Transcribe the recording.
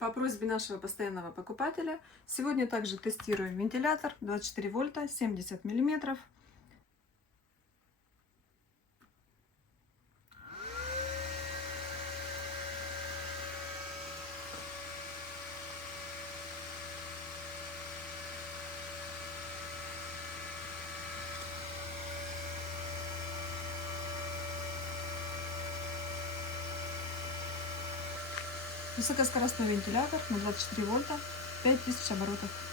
По просьбе нашего постоянного покупателя сегодня также тестируем вентилятор 24 вольта 70 миллиметров. Высокоскоростной вентилятор на 24 вольта 5000 оборотов.